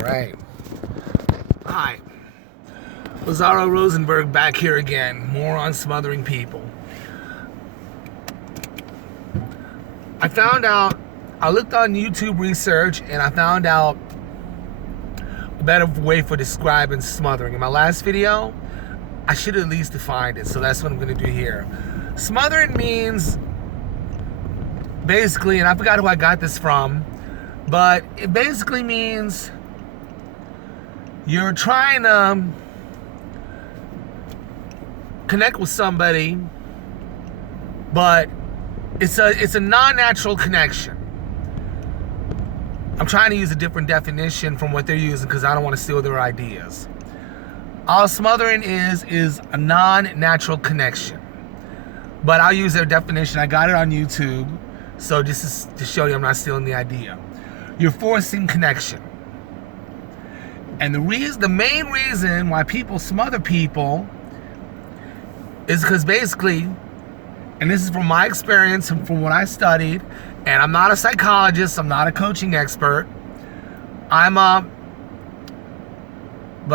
Alright. Hi. Lazaro Rosenberg back here again. More on smothering people. I looked on YouTube research and I found out a better way for describing smothering. In my last video, I should at least defined it, so that's what I'm going to do here. Smothering means, basically, and I forgot who I got this from, but it basically means you're trying to connect with somebody, but it's a non-natural connection. I'm trying to use a different definition from what they're using because I don't want to steal their ideas. All smothering is a non-natural connection. But I'll use their definition. I got it on YouTube, so this is to show you I'm not stealing the idea. You're forcing connection. And the main reason why people smother people is because basically, and this is from my experience and from what I studied, and I'm not a psychologist, I'm not a coaching expert, but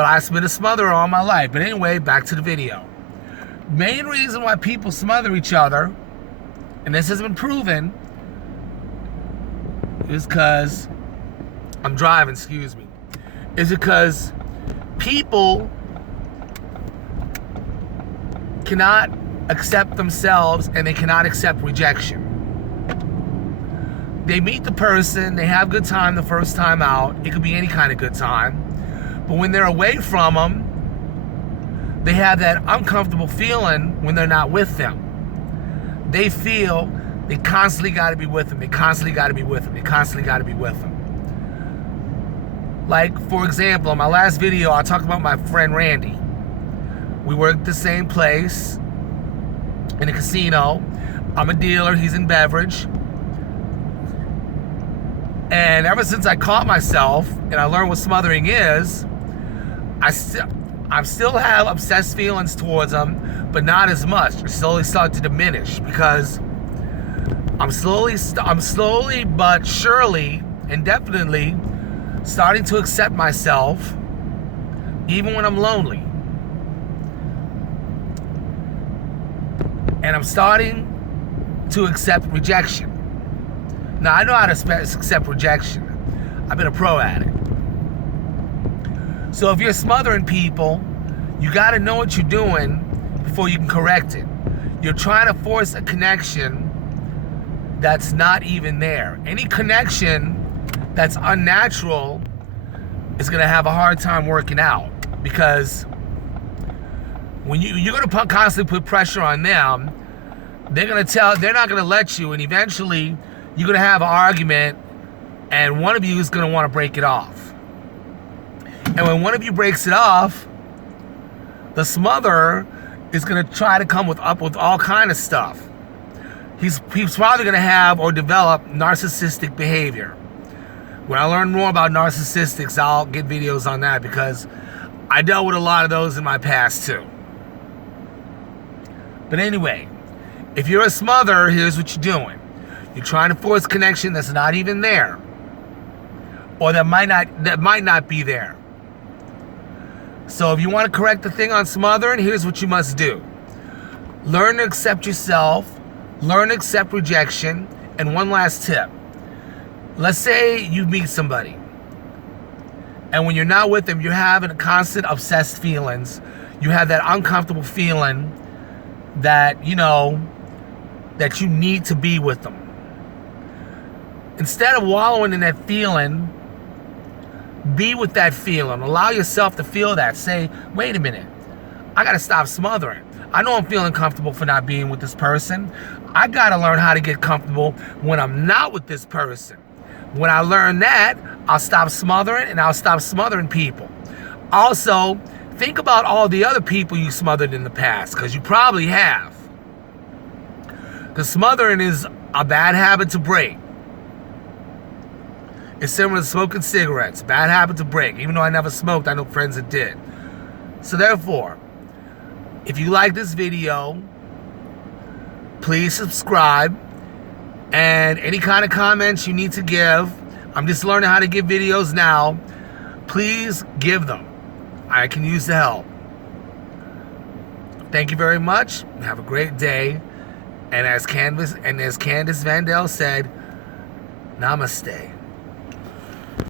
I've been a smotherer all my life. But anyway, back to the video. Main reason why people smother each other, and this has been proven, is because, I'm driving, excuse me, is because people cannot accept themselves and they cannot accept rejection. They meet the person, they have a good time the first time out. It could be any kind of good time. But when they're away from them, they have that uncomfortable feeling when they're not with them. They feel they constantly got to be with them. They constantly got to be with them. They constantly got to be with them. Like, for example, in my last video, I talked about my friend Randy. We work at the same place in a casino. I'm a dealer. He's in beverage. And ever since I caught myself and I learned what smothering is, I still have obsessed feelings towards him, but not as much. I slowly start to diminish because I'm slowly but surely and definitely starting to accept myself even when I'm lonely. And I'm starting to accept rejection. Now, I know how to accept rejection. I've been a pro at it. So if you're smothering people, you got to know what you're doing before you can correct it. You're trying to force a connection that's not even there. Any connection that's unnatural is going to have a hard time working out, because when you're going to constantly put pressure on them, they're not going to let you, and eventually you're going to have an argument, and one of you is going to want to break it off. And when one of you breaks it off, the smotherer is going to try to come up with all kind of stuff. He's probably going to have or develop narcissistic behavior. When I learn more about narcissistics, I'll get videos on that, because I dealt with a lot of those in my past too. But anyway, if you're a smotherer, here's what you're doing. You're trying to force connection that's not even there, or that might not be there. So if you want to correct the thing on smothering, here's what you must do. Learn to accept yourself, learn to accept rejection, and one last tip. Let's say you meet somebody, and when you're not with them, you're having a constant obsessed feelings. You have that uncomfortable feeling that, that you need to be with them. Instead of wallowing in that feeling, be with that feeling. Allow yourself to feel that. Say, wait a minute, I got to stop smothering. I know I'm feeling comfortable for not being with this person. I got to learn how to get comfortable when I'm not with this person. When I learn that, I'll stop smothering, and I'll stop smothering people. Also, think about all the other people you smothered in the past, because you probably have. Because smothering is a bad habit to break. It's similar to smoking cigarettes. Bad habit to break. Even though I never smoked, I know friends that did. So therefore, if you like this video, please subscribe. And any kind of comments you need to give, I'm just learning how to give videos now. please give them. I can use the help. Thank you very much. Have a great day. And as Candace Vandell said, namaste.